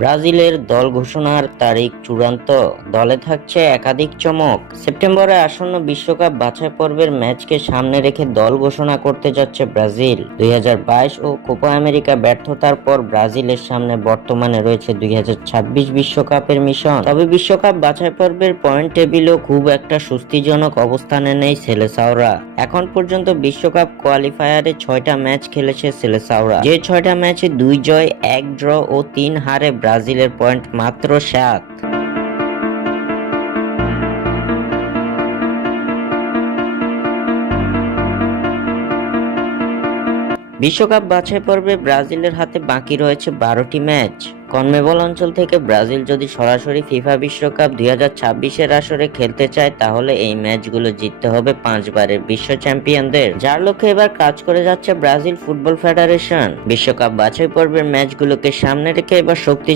ব্রাজিলের দল ঘোষণার তারিখ চূড়ান্ত, দলে থাকছে একাধিক চমক। সেপ্টেম্বরে আসন্ন বিশ্বকাপ বাছাই পর্বের ম্যাচকে সামনে রেখে দল ঘোষণা করতে যাচ্ছে ব্রাজিল। 2022 ও কোপা আমেরিকা ব্যর্থতার পর ব্রাজিলের সামনে বর্তমানে রয়েছে 2026 বিশ্বকাপের মিশন। তবে বিশ্বকাপ বাছাই পর্বের পয়েন্ট টেবিলও খুব একটা স্বস্তিজনক অবস্থানে নেই সেলেসাওরা। এখন পর্যন্ত বিশ্বকাপ কোয়ালিফায়ারে 6টা ম্যাচ খেলেছে সেলেসাওরা, যে 6টা ম্যাচে 2 জয়, 1 ড্র ও 3 হারে ব্রাজিলের পয়েন্ট মাত্র 7। বিশ্বকাপ বাছাই পর্বে ব্রাজিলের হাতে বাকি রয়েছে 12টি ম্যাচ। কনমেবল অঞ্চল থেকে ব্রাজিল যদি সরাসরি ফিফা বিশ্বকাপ 2026-এর আসরে খেলতে চায়, তাহলে এই ম্যাচগুলো জিততে হবে 5 বারের বিশ্ব চ্যাম্পিয়নদের, যার লক্ষ্যে এবার কাজ করে যাচ্ছে ব্রাজিল ফুটবল ফেডারেশন। বিশ্বকাপ বাছাই পর্বের ম্যাচগুলোকে সামনে রেখে এবার শক্তি